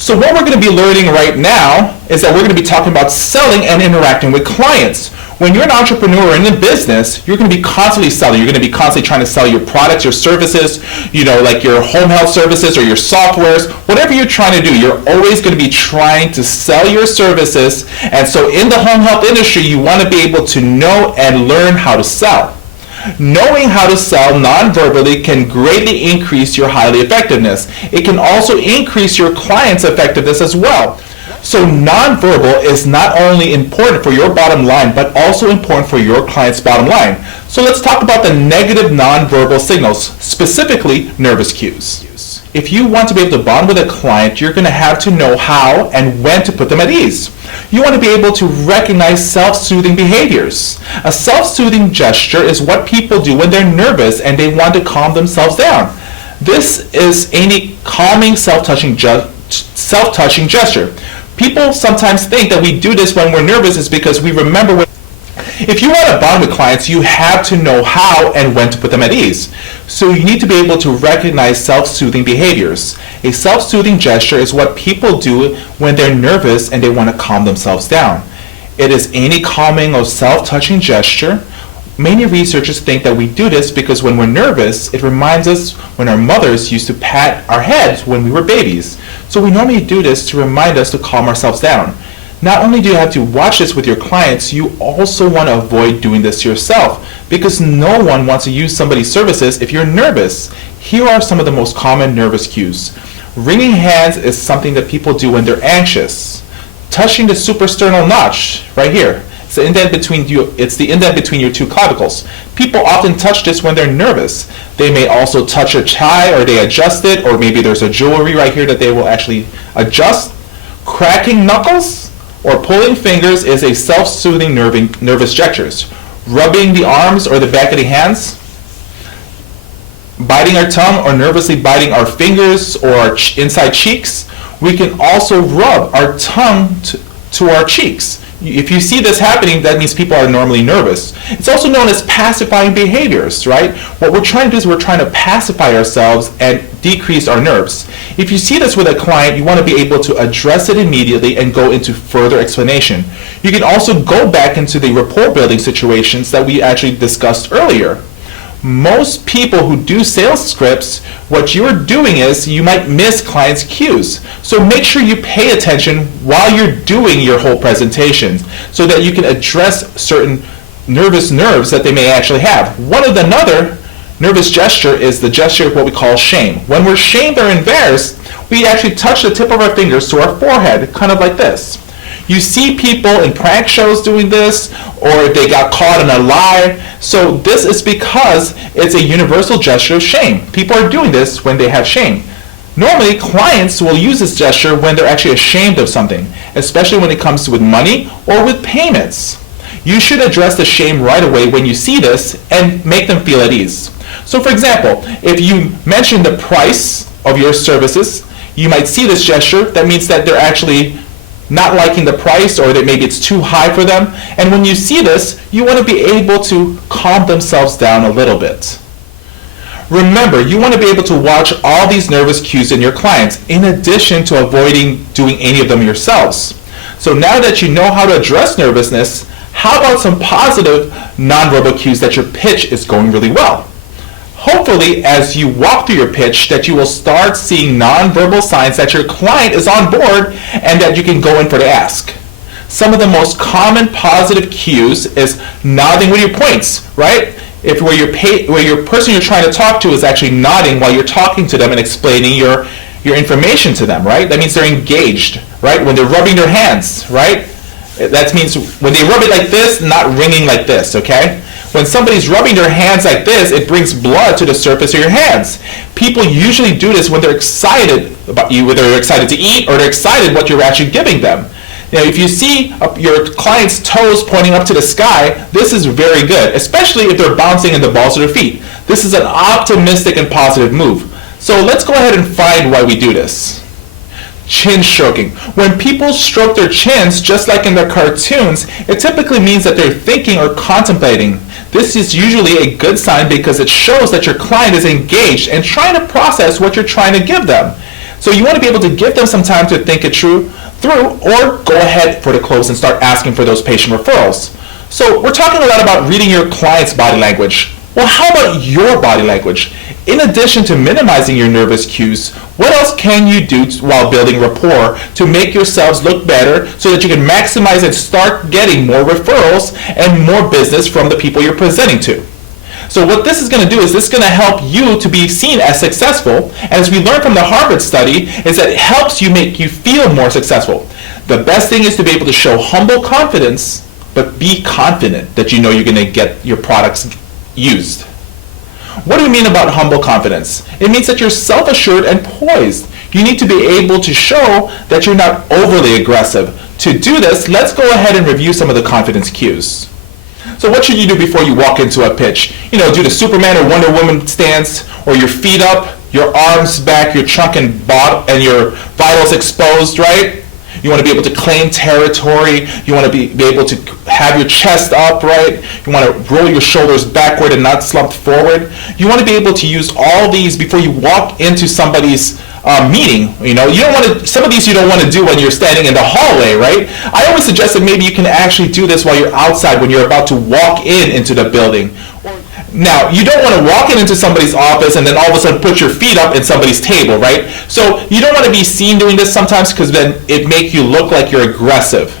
So what we're going to be learning right now is that we're going to be talking about selling and interacting with clients. When you're an entrepreneur in a business, you're going to be constantly selling. You're going to be constantly trying to sell your products, your services, like your home health services or your softwares, whatever you're trying to do, you're always going to be trying to sell your services. And so in the home health industry, you want to be able to know and learn how to sell. Knowing how to sell non-verbally can greatly increase your highly effectiveness. It can also increase your client's effectiveness as well. So non-verbal is not only important for your bottom line, but also important for your client's bottom line. So let's talk about the negative non-verbal signals, specifically nervous cues. If you want to be able to bond with a client, you're going to have to know how and when to put them at ease. You want to be able to recognize self-soothing behaviors. A self-soothing gesture is what people do when they're nervous and they want to calm themselves down. This is any calming self-touching gesture. People sometimes think that we do this when we're nervous is because we remember when. If you want to bond with clients, you have to know how and when to put them at ease. So you need to be able to recognize self-soothing behaviors. A self-soothing gesture is what people do when they're nervous and they want to calm themselves down. It is any calming or self-touching gesture. Many researchers think that we do this because when we're nervous, it reminds us when our mothers used to pat our heads when we were babies. So we normally do this to remind us to calm ourselves down. Not only do you have to watch this with your clients, you also want to avoid doing this yourself because no one wants to use somebody's services if you're nervous. Here are some of the most common nervous cues. Wringing hands is something that people do when they're anxious. Touching the suprasternal notch right here. It's the indent between your two clavicles. People often touch this when they're nervous. They may also touch a tie or they adjust it, or maybe there's a jewelry right here that they will actually adjust. Cracking knuckles or pulling fingers is a self-soothing nervous gestures. Rubbing the arms or the back of the hands, biting our tongue or nervously biting our fingers or our inside cheeks. We can also rub our tongue to our cheeks. If you see this happening, that means people are normally nervous. It's also known as pacifying behaviors, right? What we're trying to do is we're trying to pacify ourselves and decrease our nerves. If you see this with a client, you want to be able to address it immediately and go into further explanation. You can also go back into the rapport building situations that we actually discussed earlier. Most people who do sales scripts, what you're doing is you might miss clients' cues. So make sure you pay attention while you're doing your whole presentation so that you can address certain nerves that they may actually have. Another nervous gesture is the gesture of what we call shame. When we're shamed or embarrassed, we actually touch the tip of our fingers to our forehead, kind of like this. You see people in prank shows doing this, or they got caught in a lie. So this is because it's a universal gesture of shame. People are doing this when they have shame. Normally, clients will use this gesture when they're actually ashamed of something, especially when it comes with money or with payments. You should address the shame right away when you see this and make them feel at ease. So for example, if you mention the price of your services, you might see this gesture. That means that they're actually not liking the price, or that maybe it's too high for them. And when you see this, you want to be able to calm themselves down a little bit. Remember, you want to be able to watch all these nervous cues in your clients, in addition to avoiding doing any of them yourselves. So now that you know how to address nervousness, how about some positive nonverbal cues that your pitch is going really well? Hopefully, as you walk through your pitch, that you will start seeing nonverbal signs that your client is on board and that you can go in for the ask. Some of the most common positive cues is nodding with your points, right? If where your person you're trying to talk to is actually nodding while you're talking to them and explaining your information to them, right? That means they're engaged, right? When they're rubbing their hands, right? That means when they rub it like this, not ringing like this, okay? When somebody's rubbing their hands like this, it brings blood to the surface of your hands. People usually do this when they're excited about you, whether they're excited to eat or they're excited what you're actually giving them. Now, if you see your client's toes pointing up to the sky, this is very good, especially if they're bouncing in the balls of their feet. This is an optimistic and positive move. So let's go ahead and find why we do this. Chin stroking. When people stroke their chins, just like in the cartoons, it typically means that they're thinking or contemplating. This is usually a good sign because it shows that your client is engaged and trying to process what you're trying to give them. So you want to be able to give them some time to think it through, or go ahead for the close and start asking for those patient referrals. So we're talking a lot about reading your client's body language. Well, how about your body language? In addition to minimizing your nervous cues, what else can you do while building rapport to make yourselves look better so that you can maximize and start getting more referrals and more business from the people you're presenting to? So what this is going to do is this is going to help you to be seen as successful. And as we learned from the Harvard study, is that it helps you make you feel more successful. The best thing is to be able to show humble confidence, but be confident that you know you're going to get your products used. What do we mean about humble confidence? It means that you're self-assured and poised. You need to be able to show that you're not overly aggressive. To do this, let's go ahead and review some of the confidence cues. So what should you do before you walk into a pitch? Do the Superman or Wonder Woman stance, or your feet up, your arms back, your trunk and your vitals exposed, right? You want to be able to claim territory. You want to be able to have your chest up, right? You want to roll your shoulders backward and not slump forward. You want to be able to use all these before you walk into somebody's meeting. You don't want to. Some of these you don't want to do when you're standing in the hallway, right? I always suggest that maybe you can actually do this while you're outside when you're about to walk into the building. Now, you don't want to walk into somebody's office and then all of a sudden put your feet up in somebody's table, right? So you don't want to be seen doing this sometimes because then it makes you look like you're aggressive.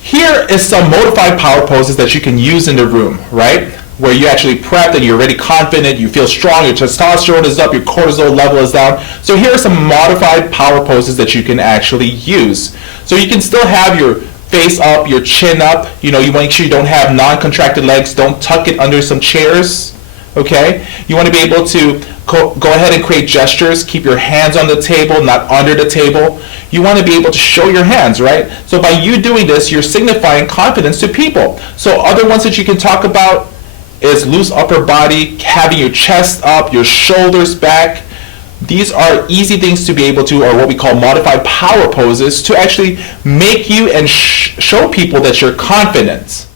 Here is some modified power poses that you can use in the room, right? Where you actually prepped and you're already confident, you feel strong, your testosterone is up, your cortisol level is down. So here are some modified power poses that you can actually use. So you can still have your face up, your chin up. You want to make sure you don't have non-contracted legs. Don't tuck it under some chairs. Okay? You want to be able to go ahead and create gestures. Keep your hands on the table, not under the table. You want to be able to show your hands, right? So by you doing this, you're signifying confidence to people. So other ones that you can talk about is loose upper body, having your chest up, your shoulders back. These are easy things to be able to, or what we call modified power poses, to actually make you and show people that you're confident.